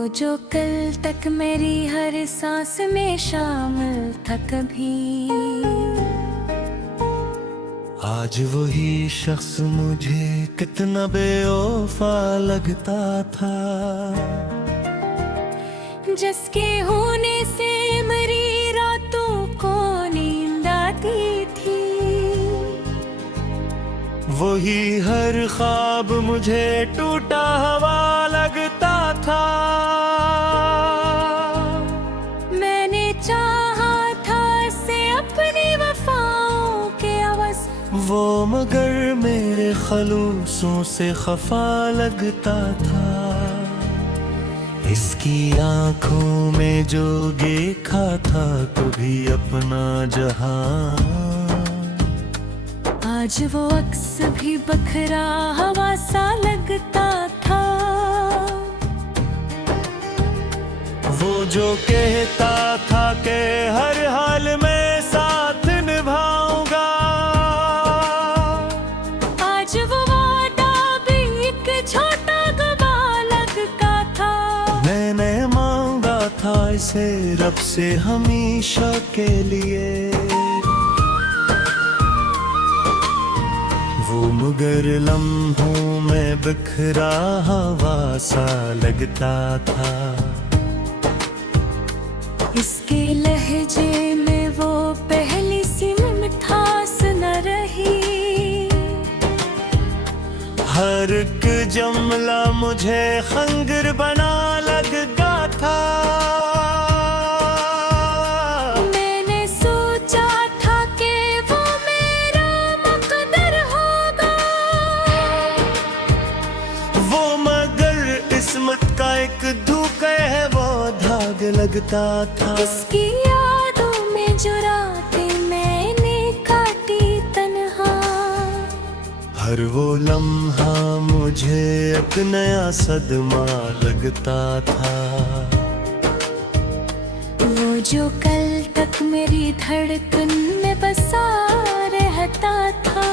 जो कल तक मेरी हर सांस में शामिल था कभी, आज वही शख्स मुझे कितना बेवफा लगता था। जिसके होने से मेरी रातों को नींद आती थी, वही हर ख्वाब मुझे टूटा हुआ लगता था। मैंने चाहा था से अपनी वफाओं के अवस, वो मगर मेरे खलूसों से खफा लगता था। इसकी आंखों में जो देखा था कभी अपना जहां, आज वो अक्स भी बखरा हवा सा लगता था। वो जो कहता था कि हर हाल में साथ निभाऊंगा, आज वो वादा भी एक छोटा गवा लगता था। मैंने मांगा था इसे रब से हमेशा के लिए, वो मगर लम्हों में बिखरा हवा सा लगता था। इसके लहजे में वो पहली सी मिठास न रही, हर एक जमला मुझे खंजर बना लगता था। मैंने सोचा था कि वो मेरा मुक़द्दर होगा, वो मगर किस्मत का एक धोखा है, वो धाग लगता था। इसकी यादों में जो रातें मैंने काटी तन्हा, हर वो लम्हा मुझे एक नया सदमा लगता था। वो जो कल तक मेरी धड़कन में बसा रहता था,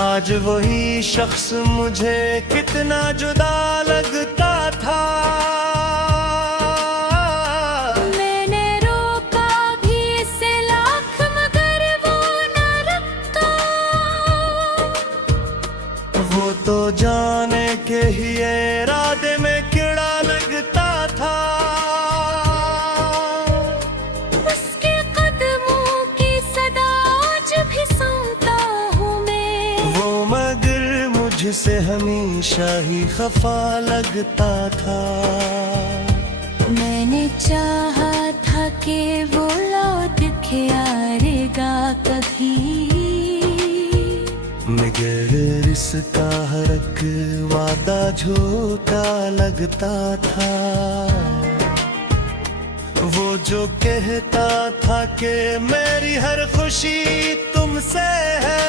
आज वही शख्स मुझे कितना जुदा लगता था। मैंने रोका भी इसे लाख मगर वो न रुका, वो तो जाने के ही इरादे में कीड़ा लगता था। उसके कदमों की सदा आज भी सुनता हूँ मैं, वो मगर मुझसे हमेशा ही खफा लगता था। मैंने चाहा था कि वो लौट के आएगा कभी, मगर इसका हर एक वादा झूठा लगता था। वो जो कहता था कि मेरी हर खुशी तुमसे है,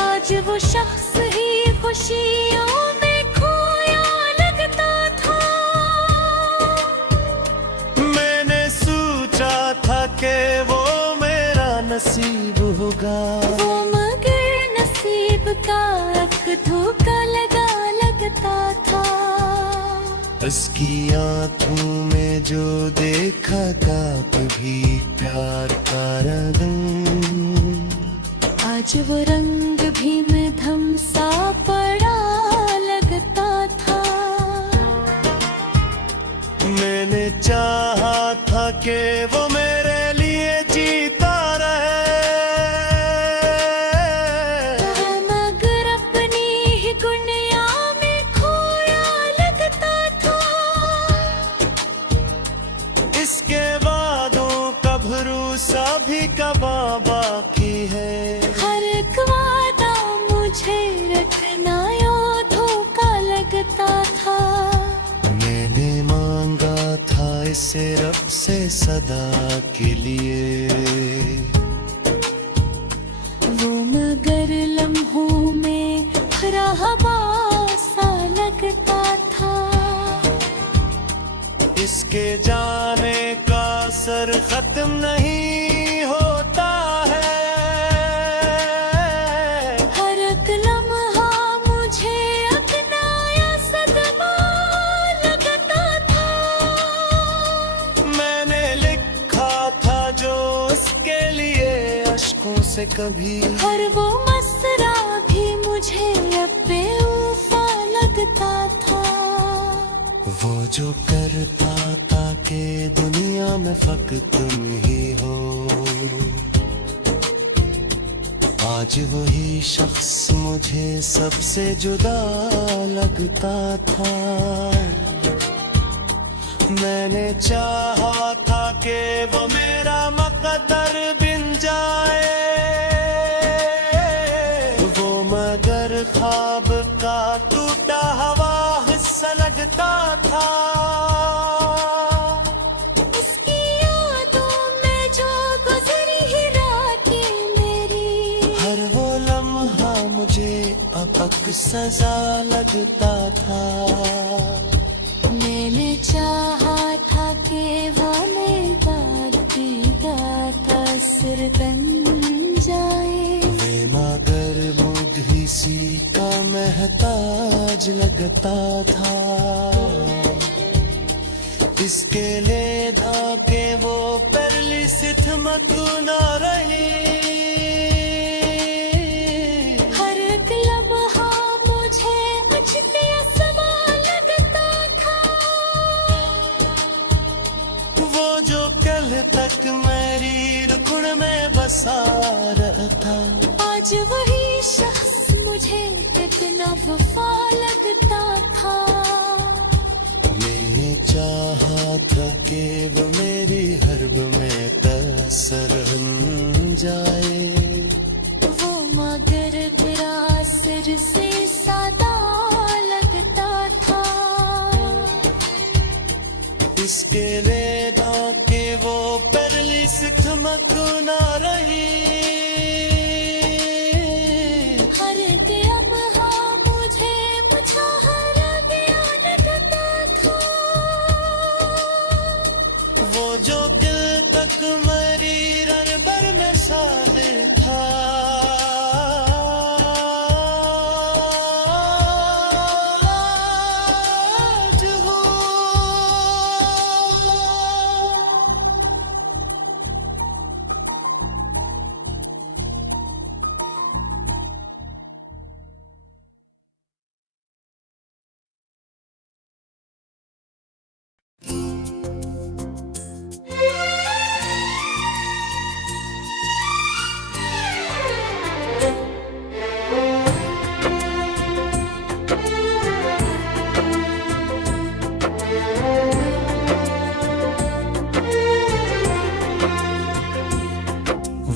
आज वो शख्स ही खुशियों में खोया लगता था। मैंने सोचा था कि वो मेरा नसीब होगा, वो मगर नसीब का एक धोखा लगा लगता था। उसकी आंखों में जो देखा था कभी प्यार का रंग, आज वो रंग भी मध्यम सा पड़ा लगता था। मैंने चाहा था कि वो मेरे लिए जीता रहे, मगर अपनी ही दुनिया में खोया लगता था। इसके वादों का भरोसा भी कबा बाकी है। हर एक वादा मुझे रखना यो धोखा लगता था। मैंने मांगा था इसे रब से सदा के लिए, वो मगर लम्हों में भरा हवा सा लगता था। इसके जाने का असर खत्म नहीं होता है, हर एक लम्हा मुझे अपने से कभी। हर वो मसरा भी मुझे अब बेवफा लगता था। वो जो करता था कि दुनिया में फक तुम ही हो, आज वही शख्स मुझे सबसे जुदा लगता था। मैंने चाहा था कि वो मेरा मुकद्दर बन जाए, वो मगर ख्वाब का टूटा हुआ हिस्सा लगता था। उसकी यादों में जो गुजरी ही रातें मेरी, हर वो लम्हा मुझे अब सजा लगता था। मैंने चाहा था कि वो मेरी बात गाता सिर बन जाए, वे मगर मुझी सी का महताज लगता था। इसके लिए था कि वो पहली सितमत ना रही, हर एक लम्हा मुझे अजते समा लगता था। वो जो कल तक मेरी रुकन में बसा रहा था, आज वही शख्स मुझे कितना वफा लगता था। मैं चाहा था कि वो मेरी हर्ब में तसर बन जाए, वो मगर मेरा सिर से सादा लगता था। इसके लिए था कि वो पहली सितमत ना रही, हर एक लम्हा मुझे मुझे बयान लगता था। वो जो दिल तक मेरी रन भर में साल था, आज हो।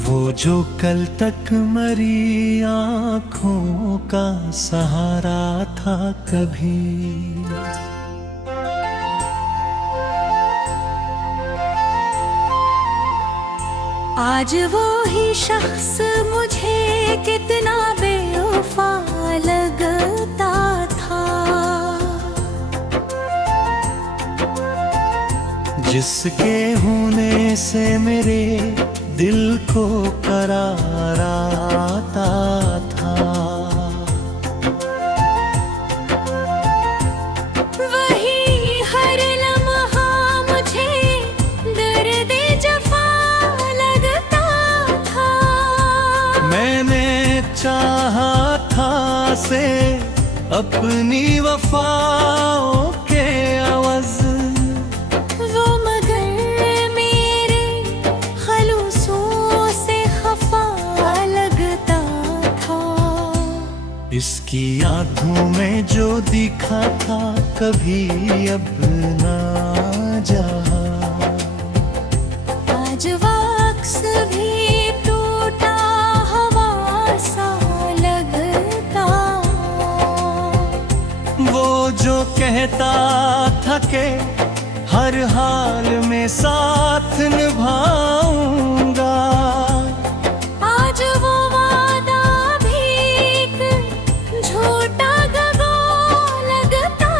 वो जो कल तक मरी आँखों का सहारा था कभी, आज वो ही शख्स मुझे कितना बेवफा लगता था। जिसके होने से मेरे दिल को करार आता था। वही हर लम्हा मुझे दर्द जफा लगता था। मैंने चाहा था से अपनी वफाओं के आवाज़, वो मगर मेरे खलूसों से खफा लगता था। इसकी आँखों में जो दिखा था कभी अब ना जहा, आज वक्स भी टूटा हवा सा लगता। वो जो कहता था कि हर हाल में साथ निभाऊंगा, आज वो वादा भी एक झूठा गगो लगता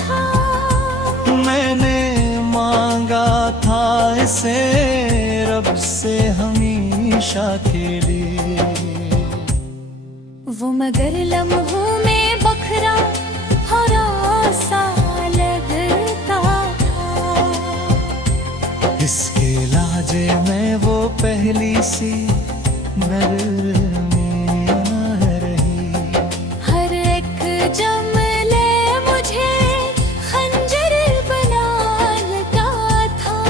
था। मैंने मांगा था इसे रब से हमेशा के लिए। वो मगर लम्हों में बखरा हरा सा लगता था। इसके लाजे में वो पहली सी नरमी न रही। हर एक जमले मुझे खंजर बना लगा था।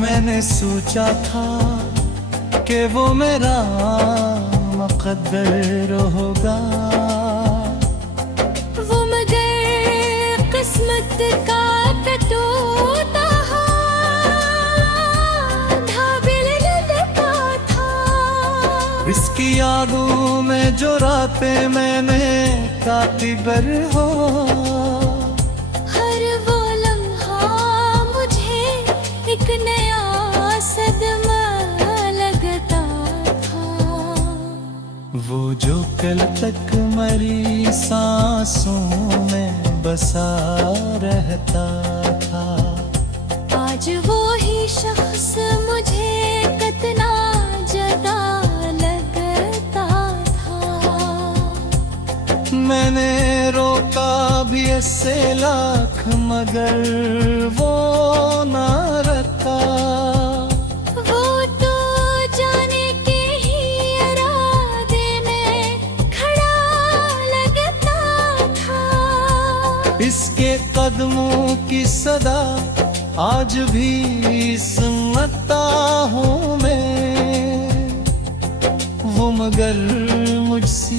मैंने सोचा था कि वो मेरा मुकद्दर होगा, वो मगर किस्मत का टूटा धाबिल लगा था। इसकी यादों में जो रातें मैंने काटी बर हो, हर वो लम्हा मुझे एक नया सदमा लगता था। वो जो कल तक मरी सांसों में बसा रहता था, आज वो ही शख्स मुझे कितना जदा लगता था। मैंने रोका भी ऐसे लाख मगर वो ना रखा। वो तो जाने के ही इरादे में खड़ा लगता था। इसके कदमों की सदा आज भी सुनता हूँ मैं, वो मगर मुझसे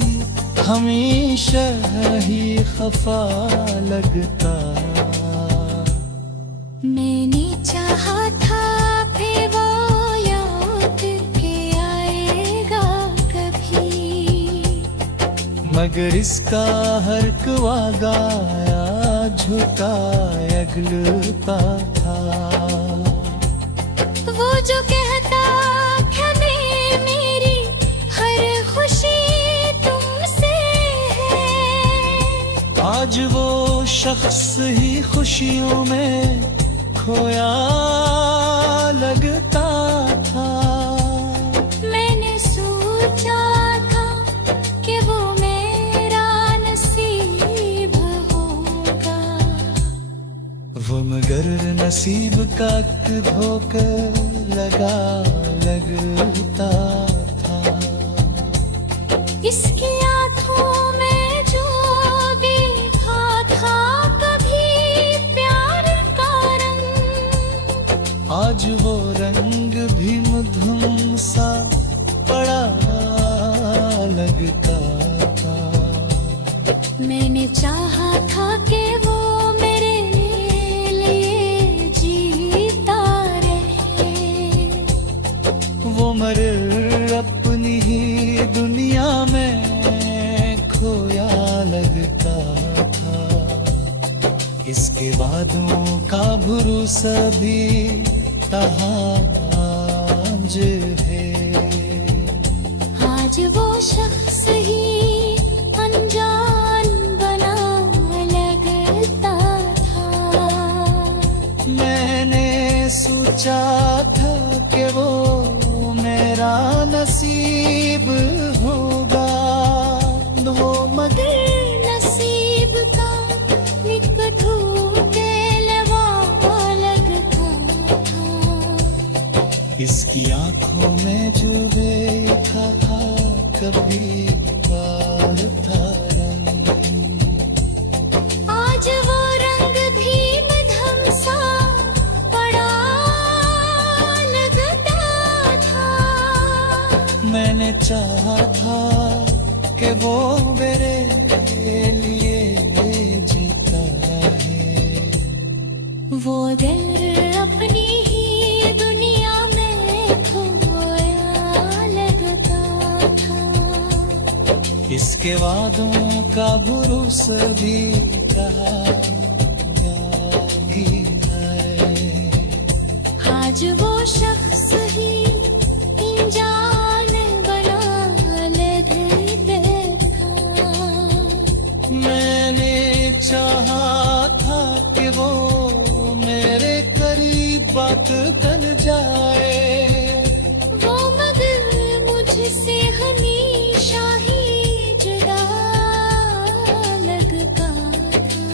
हमेशा ही खफा लगता। मैंने चाहा था फिर वो याद के आएगा कभी, मगर इसका हर वागाया झुका अगलता था। वो जो कहता खमे मेरी हर खुशी तुमसे है, आज वो शख्स ही खुशियों में खोया लगता था। मैंने सोचा था कि वो मेरा नसीब होगा, वो मगर नसीब का धोखा लगा लगता था। इसकी आंखों में जो देखा था कभी प्यार का रंग, आज वो रंग भी मधुम सा पड़ा लगता था। मैंने चाहा था कि वो मेरे लिए जीता रहे, वो मर अपनी ही दुनिया में खोया लगता था। इसके वादों का भरोसा भी तहाज है। आज वो शख्स ही अनजान बना लगता था। मैंने सोचा था कि वो मेरा नसीब होगा, वो मगर नसीब का एक धोखे लगा लगता था। इसकी आंखों में जो देखा था कभी पार था रंग, आज वो रंग भी मधम सा पड़ा लगता था। मैंने चाहा था कि वो मेरे लिए जीता रहे। वो दिल अपनी ही दुनिया में खोया लगता था। इसके वादों का भरोसा भी कहा भी है। आज वो शख्स ही इंजान बना लगता था। मैंने चाहा था कि वो मेरे करीब बात बन जाए, वो मगर मुझसे हमेशा ही जुदा लगता था।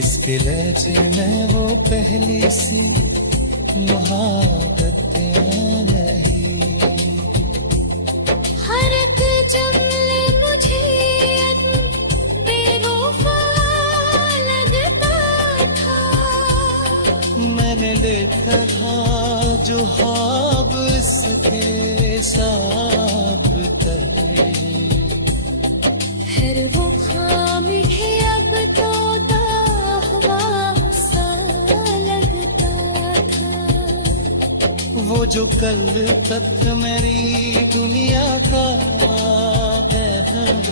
इसके लहजे में वो पहली सी मुहाबत नहीं पहले तरह जो ख्वाब सके साफ करे, हर वो खामिखी अब तो दावा सा लगता था। वो जो कल तक मेरी दुनिया का अहद